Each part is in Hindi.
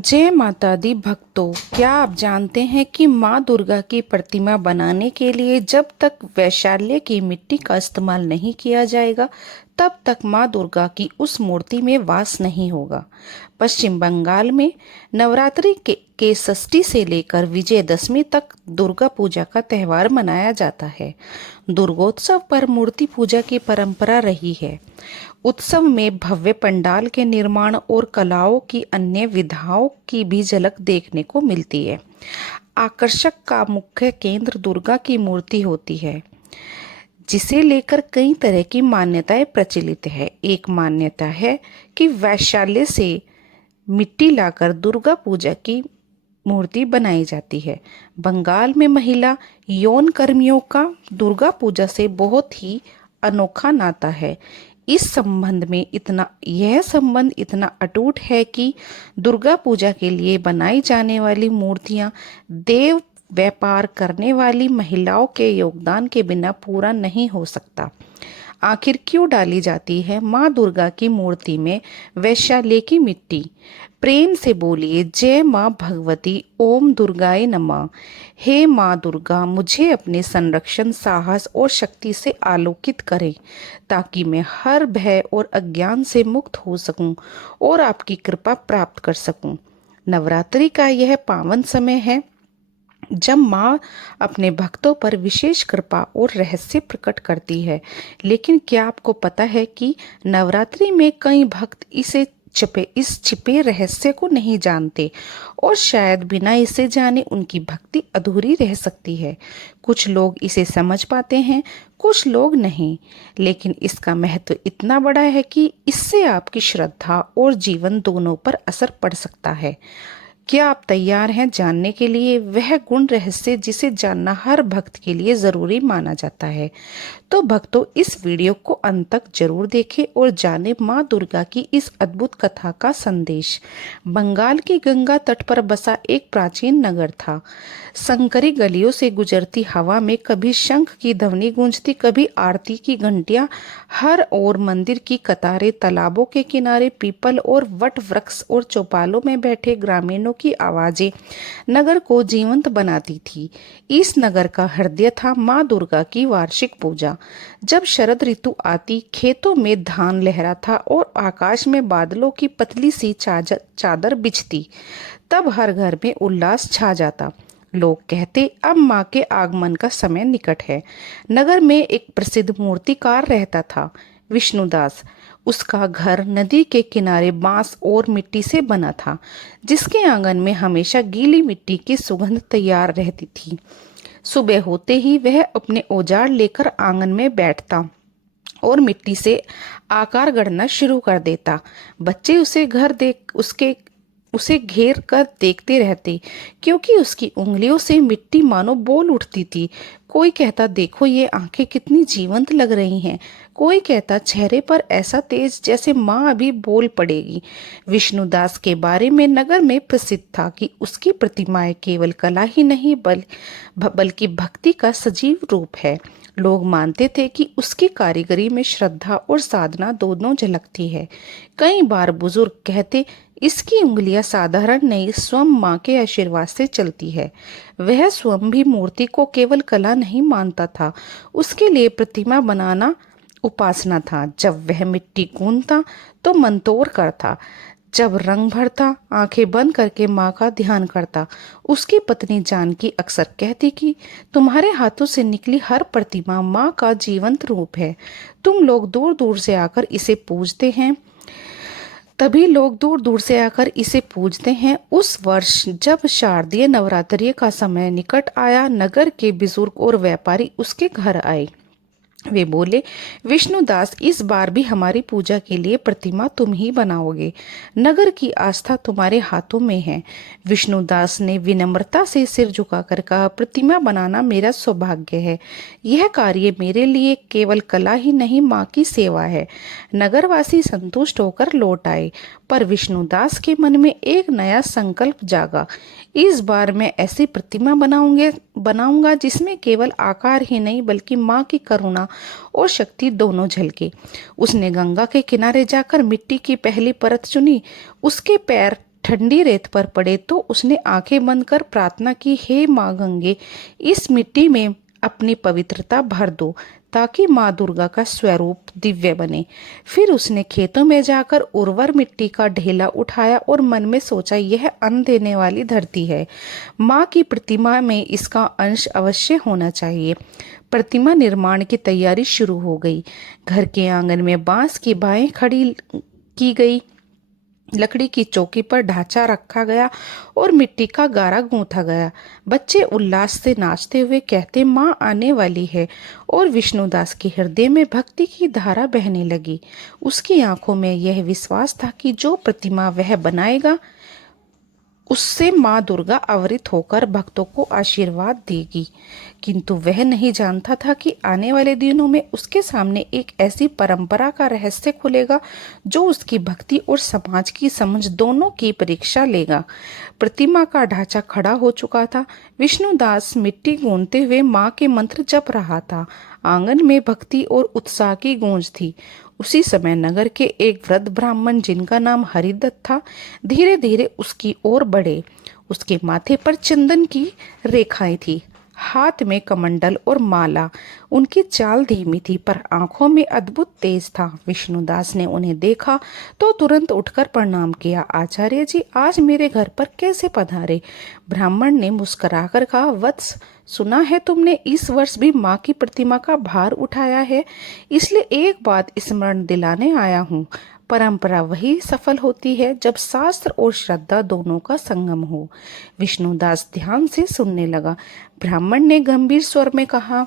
जय माता दी भक्तों, क्या आप जानते हैं कि माँ दुर्गा की प्रतिमा बनाने के लिए जब तक वैशाल्य की मिट्टी का इस्तेमाल नहीं किया जाएगा तब तक माँ दुर्गा की उस मूर्ति में वास नहीं होगा। पश्चिम बंगाल में नवरात्रि के षष्ठी से लेकर विजयदशमी तक दुर्गा पूजा का त्योहार मनाया जाता है। दुर्गोत्सव पर मूर्ति पूजा की परंपरा रही है। उत्सव में भव्य पंडाल के निर्माण और कलाओं की अन्य विधाओं की भी झलक देखने को मिलती है। आकर्षक का मुख्य केंद्र दुर्गा की मूर्ति होती है, जिसे लेकर कई तरह की मान्यताएं प्रचलित है। एक मान्यता है कि वैशाल्य से मिट्टी लाकर दुर्गा पूजा की मूर्ति बनाई जाती है। बंगाल में महिला यौन कर्मियों का दुर्गा पूजा से बहुत ही अनोखा नाता है। यह संबंध इतना अटूट है कि दुर्गा पूजा के लिए बनाई जाने वाली मूर्तियां देव व्यापार करने वाली महिलाओं के योगदान के बिना पूरा नहीं हो सकता। आखिर क्यों डाली जाती है माँ दुर्गा की मूर्ति में वैशाल्य की मिट्टी? प्रेम से बोलिए जय माँ भगवती, ओम दुर्गाय नमः। हे माँ दुर्गा, मुझे अपने संरक्षण, साहस और शक्ति से आलोकित करें ताकि मैं हर भय और अज्ञान से मुक्त हो सकूं और आपकी कृपा प्राप्त कर सकूं। नवरात्रि का यह पावन समय है जब माँ अपने भक्तों पर विशेष कृपा और रहस्य प्रकट करती है। लेकिन क्या आपको पता है कि नवरात्रि में कई भक्त इस छिपे रहस्य को नहीं जानते और शायद बिना इसे जाने उनकी भक्ति अधूरी रह सकती है। कुछ लोग इसे समझ पाते हैं, कुछ लोग नहीं, लेकिन इसका महत्व इतना बड़ा है कि इससे आपकी श्रद्धा और जीवन दोनों पर असर पड़ सकता है। क्या आप तैयार हैं जानने के लिए वह गुण रहस्य जिसे जानना हर भक्त के लिए जरूरी माना जाता है? तो भक्तों, इस वीडियो को अंत तक जरूर देखें और जानें माँ दुर्गा की इस अद्भुत कथा का संदेश। बंगाल की गंगा तट पर बसा एक प्राचीन नगर था। संकरी गलियों से गुजरती हवा में कभी शंख की ध्वनि गूंजती, कभी आरती की घंटियां, हर ओर मंदिर की कतारें, तालाबों के किनारे पीपल और वट वृक्ष और चौपालों में बैठे ग्रामीणों की आवाजें नगर को जीवंत बनाती थी। इस नगर का हृदय था माँ दुर्गा की वार्षिक पूजा। जब शरद ऋतु आती, खेतों में धान लहरा था और आकाश में बादलों की पतली सी चादर बिछती, तब हर घर में उल्लास छा जाता। लोग कहते, अब माँ के आगमन का समय निकट है। नगर में एक प्रसिद्ध मूर्तिकार रहता था, विष्णुदास। उसका घर नदी के किनारे बांस और मिट्टी से बना था, जिसके आंगन में हमेशा गीली मिट्टी की सुगंध तैयार रहती थी। सुबह होते ही वह अपने औजार लेकर आंगन में बैठता और मिट्टी से आकार गढ़ना शुरू कर देता। बच्चे उसे घेर कर देखते रहते, क्योंकि उसकी उंगलियों से मिट्टी मानो बोल उठती थी। कोई कहता, देखो ये आंखें कितनी जीवंत लग रही हैं। कोई कहता, चेहरे पर ऐसा तेज जैसे माँ अभी बोल पड़ेगी। विष्णुदास के बारे में नगर में प्रसिद्ध था कि उसकी प्रतिमाएं केवल कला ही नहीं बल्कि भक्ति का सजीव रूप है। लोग मानते थे कि उसकी कारीगरी में श्रद्धा और साधना दोनों झलकती है। कई बार बुजुर्ग कहते, इसकी उंगलियां साधारण नहीं, स्वयं माँ के आशीर्वाद से चलती है। वह स्वयं भी मूर्ति को केवल कला नहीं मानता था, उसके लिए प्रतिमा बनाना उपासना था। जब वह मिट्टी गूंथता तो मंतौर करता, जब रंग भरता आंखें बंद करके माँ का ध्यान करता। उसकी पत्नी जानकी अक्सर कहती कि तुम्हारे हाथों से निकली हर प्रतिमा माँ का जीवंत रूप है। तुम लोग दूर दूर से आकर इसे पूजते हैं तभी लोग दूर दूर से आकर इसे पूजते हैं। उस वर्ष जब शारदीय नवरात्रि का समय निकट आया, नगर के बुजुर्ग और व्यापारी उसके घर आए। वे बोले, विष्णुदास, इस बार भी हमारी पूजा के लिए प्रतिमा तुम ही बनाओगे। नगर की आस्था तुम्हारे हाथों में है। विष्णुदास ने विनम्रता से सिर झुकाकर कहा, प्रतिमा बनाना मेरा सौभाग्य है। यह कार्य मेरे लिए केवल कला ही नहीं, माँ की सेवा है। नगरवासी संतुष्ट होकर लौट आए, पर विष्णुदास के मन में एक नया संकल्प जागा। इस बार मैं ऐसी प्रतिमा बनाऊंगा जिसमें केवल आकार ही नहीं बल्कि माँ की करुणा और शक्ति दोनों झलके। उसने गंगा के किनारे जाकर मिट्टी की पहली परत चुनी, उसके पैर ठंडी रेत पर पड़े तो उसने आंखें बंद कर प्रार्थना की, हे माँ गंगे, इस मिट्टी में अपनी पवित्रता भर दो ताकि माँ दुर्गा का स्वरूप दिव्य बने। फिर उसने खेतों में जाकर उर्वर मिट्टी का ढेला उठाया और मन में सोचा, यह अन्न देने वाली धरती है, माँ की प्रतिमा में इसका अंश अवश्य होना चाहिए। प्रतिमा निर्माण की तैयारी शुरू हो गई। घर के आंगन में बांस की बाहें खड़ी की गई, लकड़ी की चौकी पर ढांचा रखा गया और मिट्टी का गारा गूंथा गया। बच्चे उल्लास से नाचते हुए कहते, माँ आने वाली है। और विष्णुदास के हृदय में भक्ति की धारा बहने लगी। उसकी आंखों में यह विश्वास था कि जो प्रतिमा वह बनाएगा उससे माँ दुर्गा अवरित होकर भक्तों को आशीर्वाद देगी। किंतु वह नहीं जानता था कि आने वाले दिनों में उसके सामने एक ऐसी परंपरा का रहस्य खुलेगा जो उसकी भक्ति और समाज की समझ दोनों की परीक्षा लेगा। प्रतिमा का ढांचा खड़ा हो चुका था। विष्णुदास मिट्टी गूंथते हुए माँ के मंत्र जप रहा था। आंगन में भक्ति और उत्साह की गूंज थी। उसी समय नगर के एक वृद्ध ब्राह्मण, जिनका नाम हरिदत्त था, धीरे धीरे उसकी ओर बढ़े। उसके माथे पर चंदन की रेखाएं थी, हाथ में कमंडल और माला। उनकी चाल धीमी थी पर आंखों में अद्भुत तेज था। विष्णुदास ने उन्हें देखा तो तुरंत उठकर प्रणाम किया। आचार्य जी, आज मेरे घर पर कैसे पधारे? ब्राह्मण ने मुस्कुराकर कहा, वत्स, सुना है तुमने इस वर्ष भी माँ की प्रतिमा का भार उठाया है, इसलिए एक बात स्मरण दिलाने आया हूँ। परंपरा वही सफल होती है जब शास्त्र और श्रद्धा दोनों का संगम हो। विष्णुदास ध्यान से सुनने लगा। ब्राह्मण ने गंभीर स्वर में कहा,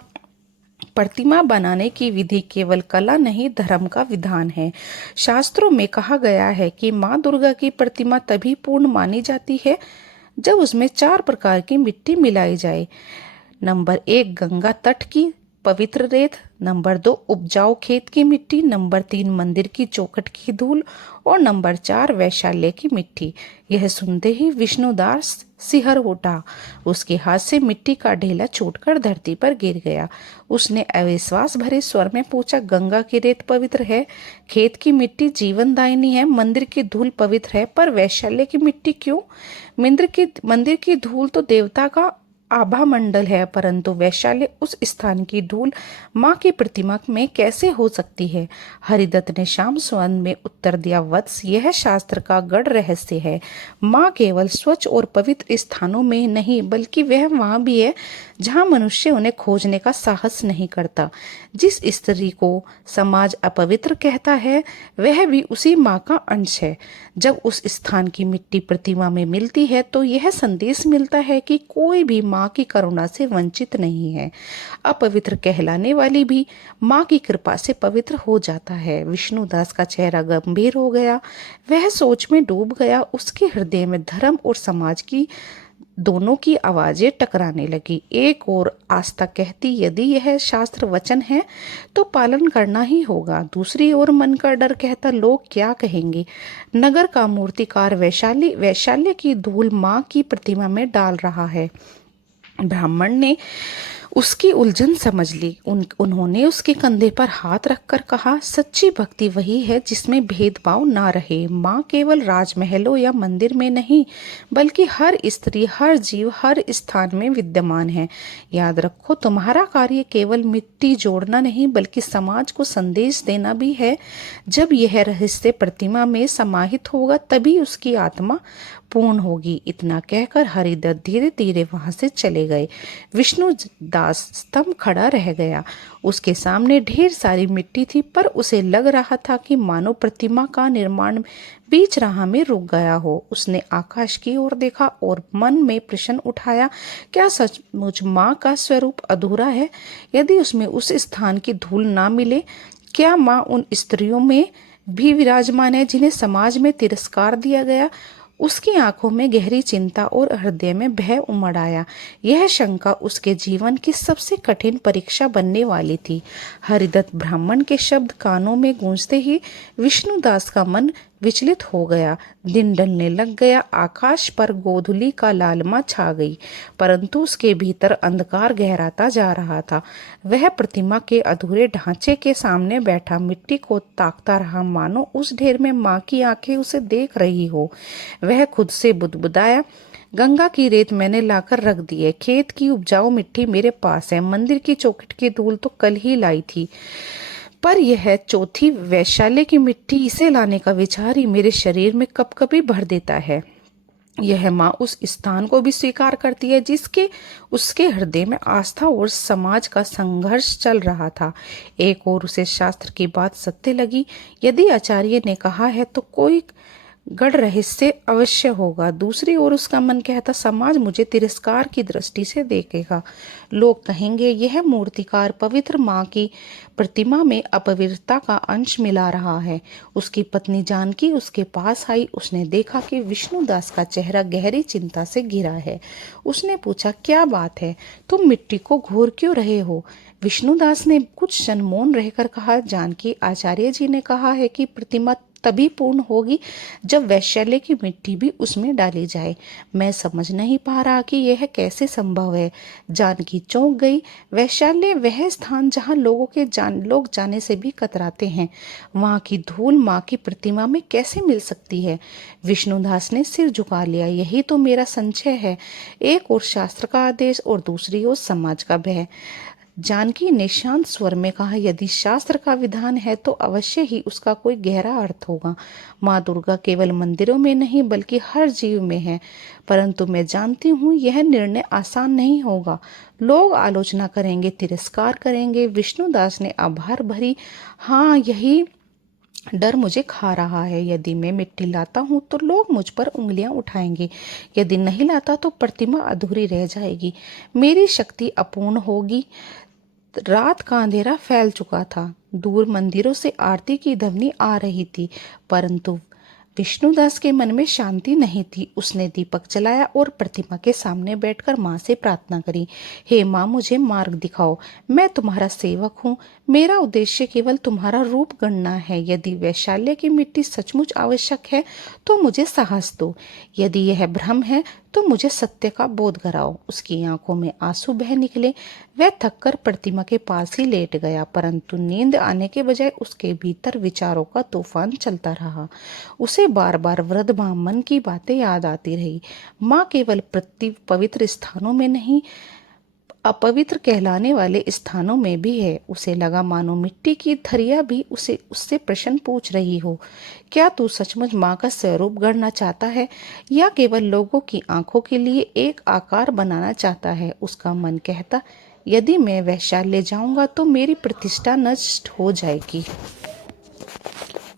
प्रतिमा बनाने की विधि केवल कला नहीं, धर्म का विधान है। शास्त्रों में कहा गया है कि माँ दुर्गा की प्रतिमा तभी पूर्ण मानी जाती है जब उसमें 4 प्रकार की मिट्टी मिलाई जाए। नंबर 1, गंगा तट की पवित्र रेत। नंबर 2, उपजाऊ खेत की मिट्टी। नंबर 3, मंदिर की चौखट की धूल। और नंबर 4, वैशाल्य की मिट्टी। यह सुनते ही विष्णुदास सिहर उठा। उसके हाथ से मिट्टी का ढेला छूटकर धरती पर गिर गया। उसने अविश्वास भरे स्वर में पूछा, गंगा की रेत पवित्र है, खेत की मिट्टी जीवनदायिनी है, मंदिर की धूल पवित्र है, पर वैशाल्य की मिट्टी क्यों? मंदिर की धूल तो देवता का आभा मंडल है, परंतु वैशाल्य उस स्थान की धूल माँ की प्रतिमा में कैसे हो सकती है? हरिदत्त ने शाम स्वर में उत्तर दिया, वत्स, यह शास्त्र का गढ़ रहस्य है। माँ केवल स्वच्छ और पवित्र स्थानों में नहीं, बल्कि वह वहाँ भी है जहाँ मनुष्य उन्हें खोजने का साहस नहीं करता। जिस स्त्री को समाज अपवित्र कहता है, वह भी उसी माँ का अंश है। जब उस स्थान की मिट्टी प्रतिमा में मिलती है तो यह संदेश मिलता है कि कोई भी माँ की करुणा से वंचित नहीं है। अपवित्र कहलाने वाली भी माँ की कृपा से पवित्र हो जाता है। विष्णुदास का चेहरा गंभीर हो गया। वह सोच में डूब गया। उसके हृदय में धर्म और समाज की दोनों की आवाजें टकराने लगी। एक और आस्था कहती, यदि यह शास्त्र वचन है तो पालन करना ही होगा। दूसरी ओर मन का डर कहता, लोग क्या कहेंगे? नगर का मूर्तिकार वैशाल्य की धूल माँ की प्रतिमा में डाल रहा है। ब्राह्मण ने उसकी उलझन समझ ली। उन्होंने उसके कंधे पर हाथ रखकर कहा, सच्ची भक्ति वही है जिसमें भेदभाव ना रहे। माँ केवल राजमहलों या मंदिर में नहीं, बल्कि हर स्त्री, हर जीव, हर स्थान में विद्यमान है। याद रखो, तुम्हारा कार्य केवल मिट्टी जोड़ना नहीं, बल्कि समाज को संदेश देना भी है। जब यह रहस्य प्रतिमा में समाहित होगा, तभी उसकी आत्मा पूर्ण होगी। इतना कहकर हरिदत्त धीरे धीरे वहां से चले गए। विष्णुदास स्तंभ खड़ा रह गया। उसके सामने ढेर सारी मिट्टी थी, पर उसे लग रहा था कि मानो प्रतिमा का निर्माण बीच राह में रुक गया हो। उसने आकाश की ओर देखा और मन में प्रश्न उठाया, क्या सचमुच माँ का स्वरूप अधूरा है? यदि उसमें उस स्थान की धूल ना मिले, क्या माँ उन स्त्रियों में भी विराजमान है जिन्हें समाज में तिरस्कार दिया गया? उसकी आंखों में गहरी चिंता और हृदय में भय उमड़ आया। यह शंका उसके जीवन की सबसे कठिन परीक्षा बनने वाली थी। हरिदत्त ब्राह्मण के शब्द कानों में गूंजते ही विष्णुदास का मन विचलित हो गया। दिन ढलने लग गया, आकाश पर गोधूली का लालिमा छा गई, परंतु उसके भीतर अंधकार गहराता जा रहा था। वह प्रतिमा के अधूरे ढांचे के सामने बैठा मिट्टी को ताकता रहा, मानो उस ढेर में माँ की आंखें उसे देख रही हो। वह खुद से बुदबुदाया, गंगा की रेत मैंने लाकर रख दी है, खेत की उपजाऊ मिट्टी मेरे पास है, मंदिर की चौखट की धूल तो कल ही लाई थी, पर यह चौथी वैशाल्य की मिट्टी, इसे लाने का विचार ही मेरे शरीर में कपकपी भर देता है। यह माँ उस स्थान को भी स्वीकार करती है जिसके उसके हृदय में आस्था और समाज का संघर्ष चल रहा था। एक और उसे शास्त्र की बात सत्य लगी, यदि आचार्य ने कहा है तो कोई गढ़ रहस्य अवश्य होगा। दूसरी ओर उसका मन कहता, समाज मुझे तिरस्कार की दृष्टि से देखेगा, लोग कहेंगे यह मूर्तिकार पवित्र माँ की प्रतिमा में अपवित्रता का अंश मिला रहा है। उसकी पत्नी जानकी उसके पास आई, उसने देखा कि विष्णुदास का चेहरा गहरी चिंता से घिरा है। उसने पूछा, क्या बात है, तुम मिट्टी को घूर क्यों रहे हो? विष्णुदास ने कुछ क्षण मौन रहकर कहा, जानकी, आचार्य जी ने कहा है कि प्रतिमा तभी पूर्ण होगी जब वैशाल्य की मिट्टी भी उसमें डाली जाए। मैं समझ नहीं पा रहा कि यह कैसे संभव है। जानकी चौंक गई। वैशाल्य वह स्थान जहाँ लोग जाने से भी कतराते हैं, वहाँ की धूल माँ की प्रतिमा में कैसे मिल सकती है? विष्णुदास ने सिर झुका लिया। यही तो मेरा संशय है। एक और शास्त्र का आदेश और दूसरी ओर समाज का भय। जानकी ने शांत स्वर में कहा, यदि शास्त्र का विधान है तो अवश्य ही उसका कोई गहरा अर्थ होगा। माँ दुर्गा केवल मंदिरों में नहीं बल्कि हर जीव में है, परंतु मैं जानती हूँ यह निर्णय आसान नहीं होगा। लोग आलोचना करेंगे, तिरस्कार करेंगे। विष्णुदास ने आभार भरी हाँ यही डर मुझे खा रहा है। यदि मैं मिट्टी लाता हूँ तो लोग मुझ पर उंगलियां उठाएंगे, यदि नहीं लाता तो प्रतिमा अधूरी रह जाएगी, मेरी शक्ति अपूर्ण होगी। रात का अंधेरा फैल चुका था, दूर मंदिरों से आरती की ध्वनि आ रही थी, परंतु विष्णुदास के मन में शांति नहीं थी। उसने दीपक जलाया और प्रतिमा के सामने बैठकर माँ से प्रार्थना करी, हे माँ, मुझे मार्ग दिखाओ, मैं तुम्हारा सेवक हूँ, मेरा उद्देश्य केवल तुम्हारा रूप गणना है। यदि वैशाल्य की मिट्टी सचमुच आवश्यक है तो मुझे साहस दो, यदि यह भ्रम है तो मुझे सत्य का बोध कराओ। उसकी आंखों में आंसू बह निकले। वह थककर प्रतिमा के पास ही लेट गया, परंतु नींद आने के बजाय उसके भीतर विचारों का तूफान चलता रहा। उसे बार बार वृद्ध ब्राह्मण की बातें याद आती रही। माँ केवल पवित्र स्थानों में नहीं, अपवित्र कहलाने वाले स्थानों में भी है। उसे लगा मानो मिट्टी की थरिया भी उससे प्रश्न पूछ रही हो, क्या तू सचमुच माँ का स्वरूप गढ़ना चाहता है या केवल लोगों की आंखों के लिए एक आकार बनाना चाहता है? उसका मन कहता, यदि मैं वैशाल्य जाऊंगा तो मेरी प्रतिष्ठा नष्ट हो जाएगी।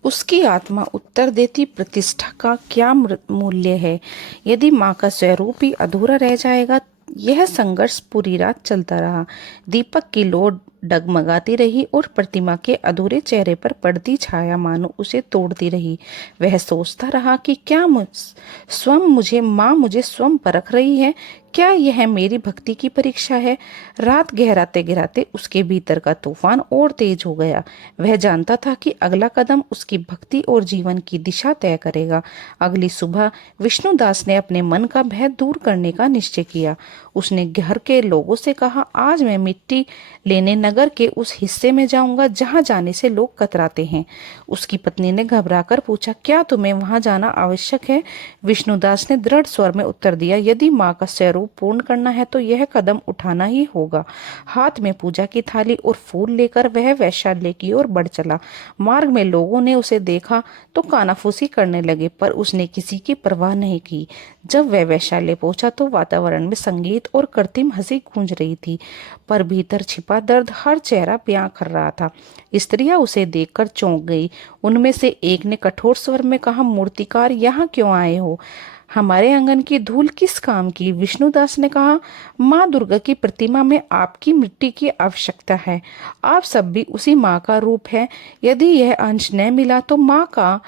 उसकी आत्मा उत्तर देती, प्रतिष्ठा का क्या मूल्य है यदि माँ का स्वरूप ही अधूरा रह जाएगा? यह संघर्ष पूरी रात चलता रहा। दीपक की लौ डगमगाती रही और प्रतिमा के अधूरे चेहरे पर पड़ती छाया मानो उसे तोड़ती रही। वह सोचता रहा कि क्या माँ मुझे स्वयं परख रही है? क्या यह मेरी भक्ति की परीक्षा है? रात गहराते गिराते उसके भीतर का तूफान और तेज हो गया। वह जानता था कि अगला कदम उसकी भक्ति और जीवन की दिशा तय करेगा। अगली सुबह विष्णुदास ने अपने मन का भय दूर करने का निश्चय किया। उसने घर के लोगों से कहा, आज मैं मिट्टी लेने नगर के उस हिस्से में जाऊंगा जहां जाने से लोग कतराते हैं। उसकी पत्नी ने घबराकर पूछा, क्या तुम्हें वहां जाना आवश्यक है? विष्णुदास ने दृढ़ स्वर में उत्तर दिया, यदि माँ का स्वरूप पूर्ण करना है तो यह कदम उठाना ही होगा। हाथ में पूजा की थाली और फूल लेकर वह वैशाल्य की ओर बढ़ चला। मार्ग में लोगों ने उसे देखा तो कानाफूसी करने लगे, पर उसने किसी की परवाह नहीं की। जब वह वैशाल्य पहुंचा तो वातावरण में संगीत और कृत्रिम हंसी गूंज रही थी, पर भीतर छिपा दर्द हर चेहरा बयां कर रहा था। स्त्रियां उसे देखकर चौंक गई। उनमें से एक ने कठोर स्वर में कहा, मूर्तिकार, यहाँ क्यों आए हो? हमारे आंगन की धूल किस काम की? विष्णुदास ने कहा, माँ दुर्गा की प्रतिमा में आपकी मिट्टी की आवश्यकता है। आप सब भी उसी माँ का रूप है। यदि यह अंश न मिला तो माँ का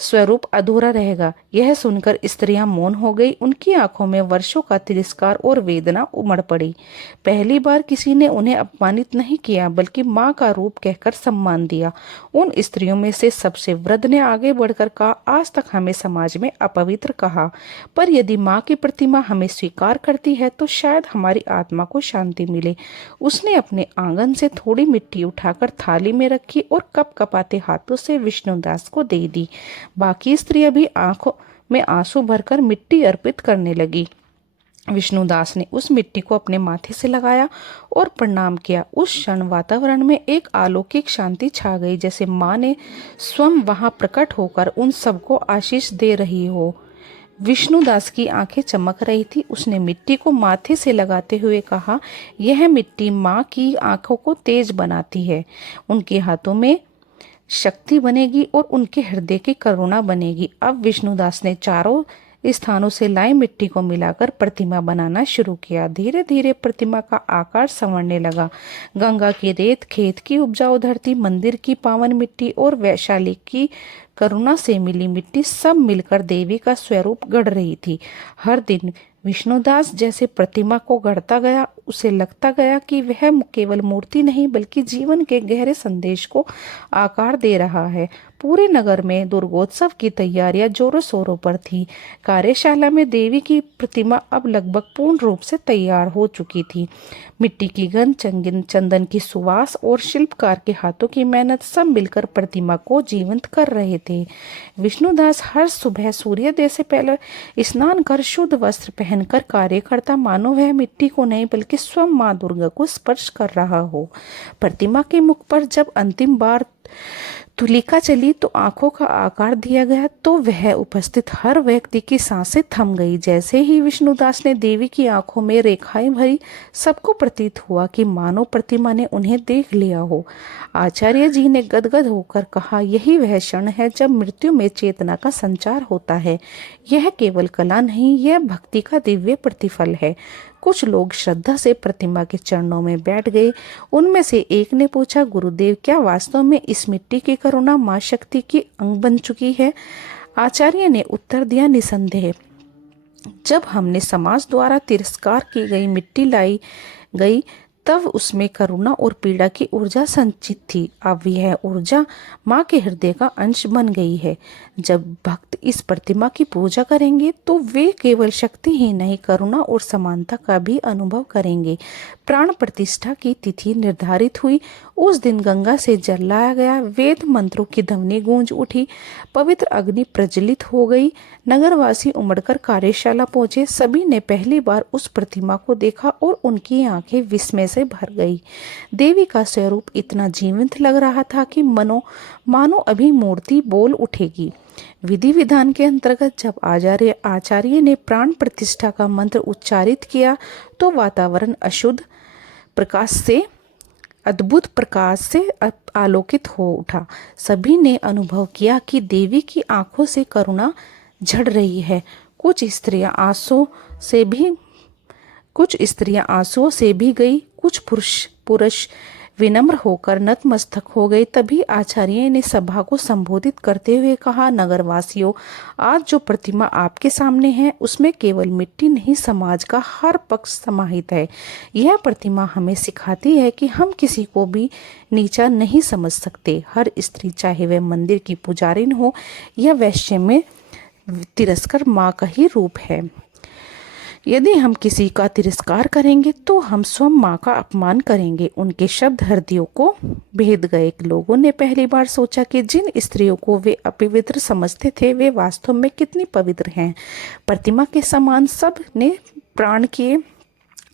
स्वरूप अधूरा रहेगा। यह सुनकर स्त्रियां मौन हो गई। उनकी आंखों में वर्षों का तिरस्कार और वेदना उमड़ पड़ी। पहली बार किसी ने उन्हें अपमानित नहीं किया, बल्कि माँ का रूप कहकर सम्मान दिया। उन स्त्रियों में से सबसे वृद्ध ने आगे बढ़कर कहा, आज तक हमें समाज में अपवित्र कहा, पर यदि माँ की प्रतिमा हमें स्वीकार करती है तो शायद हमारी आत्मा को शांति मिले। उसने अपने आंगन से थोड़ी मिट्टी उठाकर थाली में रखी और कपकपाते हाथों से विष्णुदास को दे दी। बाकी स्त्रियां भी आंखों में आंसू भरकर मिट्टी अर्पित करने लगी। विष्णुदास ने उस मिट्टी को अपने माथे से लगाया और प्रणाम किया। उस क्षण वातावरण में एक अलौकिक शांति छा गई, जैसे माँ ने स्वयं वहां प्रकट होकर उन सबको आशीष दे रही हो। विष्णुदास की आंखें चमक रही थी। उसने मिट्टी को माथे से लगाते हुए कहा, यह मिट्टी माँ की आंखों को तेज बनाती है, उनके हाथों में शक्ति बनेगी और उनके हृदय की करुणा बनेगी। अब विष्णुदास ने चारों स्थानों से लाई मिट्टी को मिलाकर प्रतिमा बनाना शुरू किया। धीरे धीरे प्रतिमा का आकार संवरने लगा। गंगा की रेत, खेत की उपजाऊ धरती, मंदिर की पावन मिट्टी और वैशाली की करुणा से मिली मिट्टी सब मिलकर देवी का स्वरूप गढ़ रही थी। हर दिन विष्णुदास जैसे प्रतिमा को गढ़ता गया, उसे लगता गया कि वह केवल मूर्ति नहीं बल्कि जीवन के गहरे संदेश को आकार दे रहा है। पूरे नगर में दुर्गोत्सव की तैयारियां जोरों शोरों पर थी। कार्यशाला में देवी की प्रतिमा अब लगभग पूर्ण रूप से तैयार हो चुकी थी। मिट्टी की गंध, चंदन की सुवास और शिल्पकार के हाथों की मेहनत सब मिलकर प्रतिमा को जीवंत कर रहे थे। विष्णुदास हर सुबह सूर्योदय से पहले स्नान कर शुद्ध वस्त्र पहनकर कार्य करता, मानो वह मिट्टी को नहीं बल्कि स्वयं माँ दुर्गा को स्पर्श कर रहा हो। प्रतिमा के मुख पर जब अंतिम बार तुलिका चली तो आंखों का आकार दिया गया, तो वह उपस्थित हर व्यक्ति की सांसें थम गई। जैसे ही विष्णुदास ने देवी की आंखों में रेखाएं भरी, सबको प्रतीत हुआ कि मानो प्रतिमा ने उन्हें देख लिया हो। आचार्य जी ने गदगद होकर कहा, यही वह क्षण है जब मृत्यु में चेतना का संचार होता है। यह केवल कला नहीं, यह भक्ति का दिव्य प्रतिफल है। कुछ लोग श्रद्धा से प्रतिमा के चरणों में बैठ गए। उनमें से एक ने पूछा, गुरुदेव, क्या वास्तव में इस मिट्टी की करुणा माँ शक्ति की अंग बन चुकी है? आचार्य ने उत्तर दिया, निसंदेह। जब हमने समाज द्वारा तिरस्कार की गई मिट्टी लाई गई, तब उसमें करुणा और पीड़ा की ऊर्जा संचित थी। अब यह ऊर्जा माँ के हृदय का अंश बन गई है। जब भक्त इस प्रतिमा की पूजा करेंगे तो वे केवल शक्ति ही नहीं, करुणा और समानता का भी अनुभव करेंगे। प्राण प्रतिष्ठा की तिथि निर्धारित हुई। उस दिन गंगा से जल लाया गया। वेद मंत्रों की ध्वनि गूंज उठी। पवित्र अग्नि प्रज्वलित हो गई। नगरवासी उमड़कर कार्यशाला पहुंचे। सभी ने पहली बार उस प्रतिमा को देखा और उनकी आंखें विस्मय से भर गई। देवी का स्वरूप इतना जीवंत लग रहा था कि मानो अभी मूर्ति बोल उठेगी। विधि विधान के अंतर्गत जब आचार्य ने प्राण प्रतिष्ठा का मंत्र उच्चारित किया तो वातावरण अद्भुत प्रकाश से आलोकित हो उठा। सभी ने अनुभव किया कि देवी की आंखों से करुणा झड़ रही है। कुछ स्त्रियां आंसुओं से भी गई। कुछ पुरुष विनम्र होकर नतमस्तक हो गए। तभी आचार्य ने सभा को संबोधित करते हुए कहा, नगरवासियों, आज जो प्रतिमा आपके सामने है उसमें केवल मिट्टी नहीं, समाज का हर पक्ष समाहित है। यह प्रतिमा हमें सिखाती है कि हम किसी को भी नीचा नहीं समझ सकते। हर स्त्री, चाहे वह मंदिर की पुजारिन हो या वैश्य में तिरस्कार, माँ का ही रूप है। यदि हम किसी का तिरस्कार करेंगे तो हम स्वयं माँ का अपमान करेंगे। उनके शब्द हृदयों को भेद गए। लोगों ने पहली बार सोचा कि जिन स्त्रियों को वे अपवित्र समझते थे वे वास्तव में कितनी पवित्र हैं। प्रतिमा के समान सब ने प्राण किए।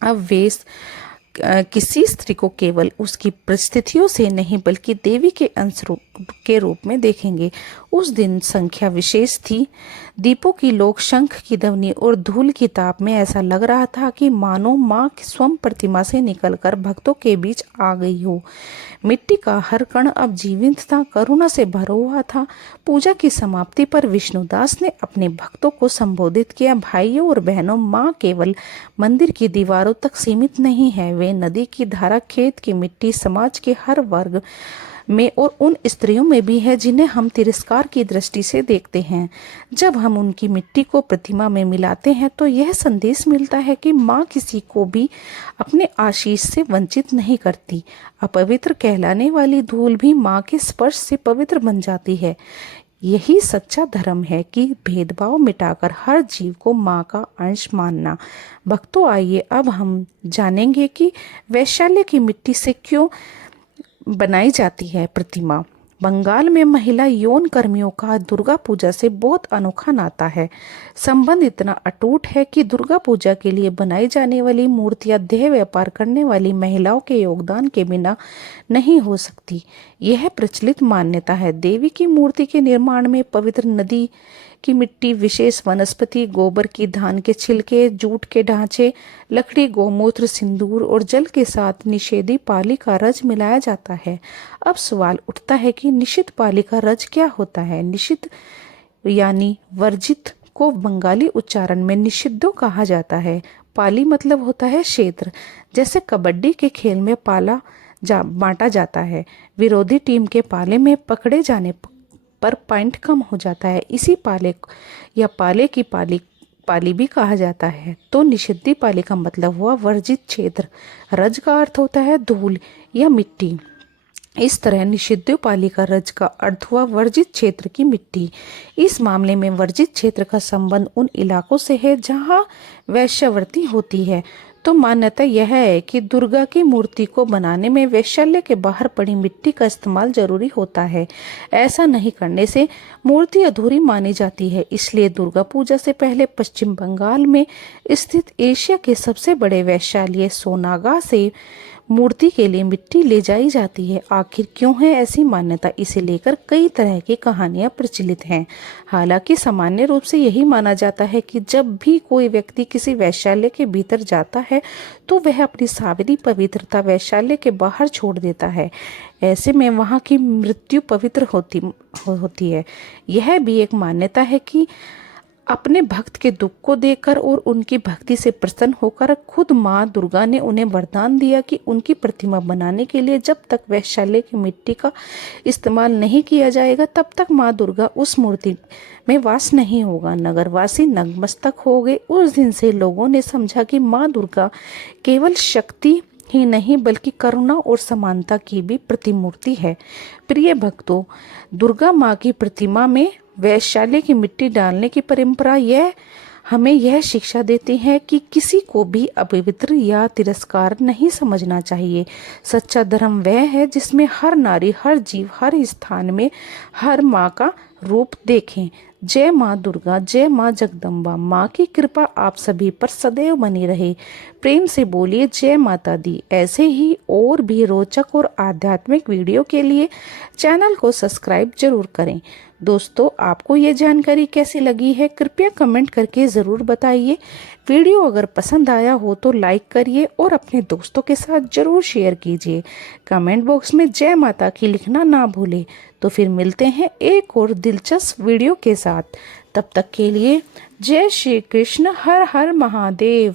अब वे किसी स्त्री को केवल उसकी परिस्थितियों से नहीं बल्कि देवी के अंश के रूप में देखेंगे। उस दिन संख्या विशेष थी। दीपों की लोक, शंख की ध्वनि और धूल की ताप में ऐसा लग रहा था कि मानो माँ स्वयं प्रतिमा से निकलकर भक्तों के बीच आ गई हो। मिट्टी का हर कण अब जीवंत था, करुणा से भरा हुआ था। पूजा की समाप्ति पर विष्णुदास ने अपने भक्तों को संबोधित किया, भाइयों और बहनों, माँ केवल मंदिर की दीवारों तक सीमित नहीं है। वे नदी की धारा, खेत की मिट्टी, समाज के हर वर्ग में और उन स्त्रियों में भी है जिन्हें हम तिरस्कार की दृष्टि से देखते हैं। जब हम उनकी मिट्टी को प्रतिमा में मिलाते हैं तो यह संदेश मिलता है कि माँ किसी को भी अपने आशीष से वंचित नहीं करती। अपवित्र कहलाने वाली धूल भी माँ के स्पर्श से पवित्र बन जाती है। यही सच्चा धर्म है कि भेदभाव मिटाकर हर जीव को माँ का अंश मानना। भक्तों, आइए अब हम जानेंगे कि वैशाल्य की मिट्टी से क्यों बनाई जाती है प्रतिमा। बंगाल में महिला यौन कर्मियों का दुर्गा पूजा से बहुत अनोखा नाता है। संबंध इतना अटूट है कि दुर्गा पूजा के लिए बनाई जाने वाली मूर्तियां देह व्यापार करने वाली महिलाओं के योगदान के बिना नहीं हो सकती। यह प्रचलित मान्यता है। देवी की मूर्ति के निर्माण में पवित्र नदी की मिट्टी, विशेष वनस्पति, गोबर की, धान के छिलके, जूट के ढांचे, लकड़ी, गोमूत्र, सिंदूर और जल के साथ निषेधी पाली का रज मिलाया जाता है। अब सवाल उठता है कि निषिद्ध पाली का रज क्या होता है। निषिद्ध यानी वर्जित को बंगाली उच्चारण में निषिद्धो कहा जाता है। पाली मतलब होता है क्षेत्र। जैसे कबड्डी के खेल में पाला बांटा जाता है, विरोधी टीम के पाले में पकड़े जाने पर पॉइंट कम हो जाता है, इसी पाले या पाले की पाली भी कहा जाता है। तो निषिद्ध पाली का मतलब हुआ वर्जित क्षेत्र। रज का अर्थ होता है धूल या मिट्टी। इस तरह निषिद्ध पाली का रज का अर्थ हुआ वर्जित क्षेत्र की मिट्टी। इस मामले में वर्जित क्षेत्र का संबंध उन इलाकों से है जहां वैश्यावृत्ति होती है। तो मान्यता यह है कि दुर्गा की मूर्ति को बनाने में वैशाल्य के बाहर पड़ी मिट्टी का इस्तेमाल जरूरी होता है। ऐसा नहीं करने से मूर्ति अधूरी मानी जाती है। इसलिए दुर्गा पूजा से पहले पश्चिम बंगाल में स्थित एशिया के सबसे बड़े वैशाल्य सोनागा से मूर्ति के लिए मिट्टी ले जाई जाती है। आखिर क्यों है ऐसी मान्यता, इसे लेकर कई तरह की कहानियां प्रचलित हैं। हालांकि सामान्य रूप से यही माना जाता है कि जब भी कोई व्यक्ति किसी वैशाल्य के भीतर जाता है तो वह अपनी सारी पवित्रता वैशाल्य के बाहर छोड़ देता है। ऐसे में वहां की मृत्यु पवित्र होती है। यह भी एक मान्यता है कि अपने भक्त के दुख को देखकर और उनकी भक्ति से प्रसन्न होकर खुद माँ दुर्गा ने उन्हें वरदान दिया कि उनकी प्रतिमा बनाने के लिए जब तक वैशाल्य की मिट्टी का इस्तेमाल नहीं किया जाएगा तब तक माँ दुर्गा उस मूर्ति में वास नहीं होगा। नगरवासी नतमस्तक हो गए। उस दिन से लोगों ने समझा कि माँ दुर्गा केवल शक्ति ही नहीं बल्कि करुणा और समानता की भी प्रतिमूर्ति है। प्रिय भक्तों, दुर्गा माँ की प्रतिमा में वैशाल्य की मिट्टी डालने की परंपरा हमें यह शिक्षा देती है कि किसी को भी अपवित्र या तिरस्कार नहीं समझना चाहिए। सच्चा धर्म वह है जिसमें हर नारी, हर जीव, हर स्थान में हर माँ का रूप देखें। जय माँ दुर्गा, जय माँ जगदम्बा। माँ की कृपा आप सभी पर सदैव बनी रहे। प्रेम से बोलिए जय माता दी। ऐसे ही और भी रोचक और आध्यात्मिक वीडियो के लिए चैनल को सब्सक्राइब जरूर करें। दोस्तों, आपको ये जानकारी कैसी लगी है कृपया कमेंट करके ज़रूर बताइए। वीडियो अगर पसंद आया हो तो लाइक करिए और अपने दोस्तों के साथ ज़रूर शेयर कीजिए। कमेंट बॉक्स में जय माता की लिखना ना भूलें। तो फिर मिलते हैं एक और दिलचस्प वीडियो के साथ। तब तक के लिए जय श्री कृष्ण, हर हर महादेव।